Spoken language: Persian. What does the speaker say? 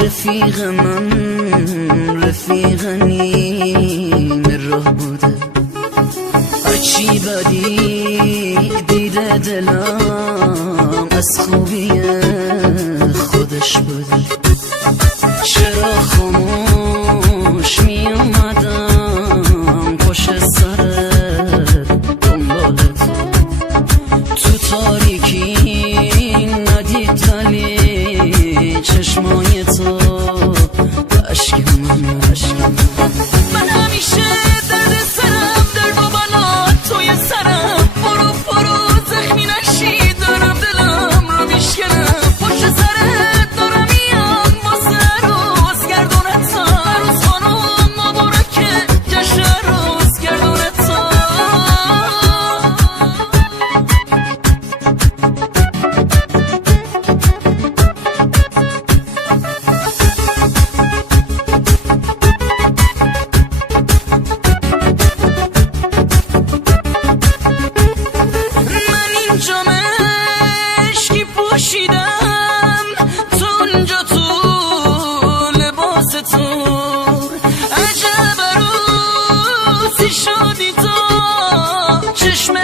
رفیق من رفیق نیمه راه بوده، هرچی بدی دیده دلم از خوبی خودش بوده. چرا خاموش می اومدم پشت سرت دنبال تو تاریکی ندید ولی چشمای تو عشق من همیشه درد سرم درد و بلا توی سرم، برو زخمی نشی دارم دلم رو میشکنم، پشت سرت دارم میام واسه عروس گردونتا، عروس خانوم مبارکه جشن عروس گردونتا. پوشیدم تو اونجا تو لباس تو، عجب عروسی شدی تو، چشم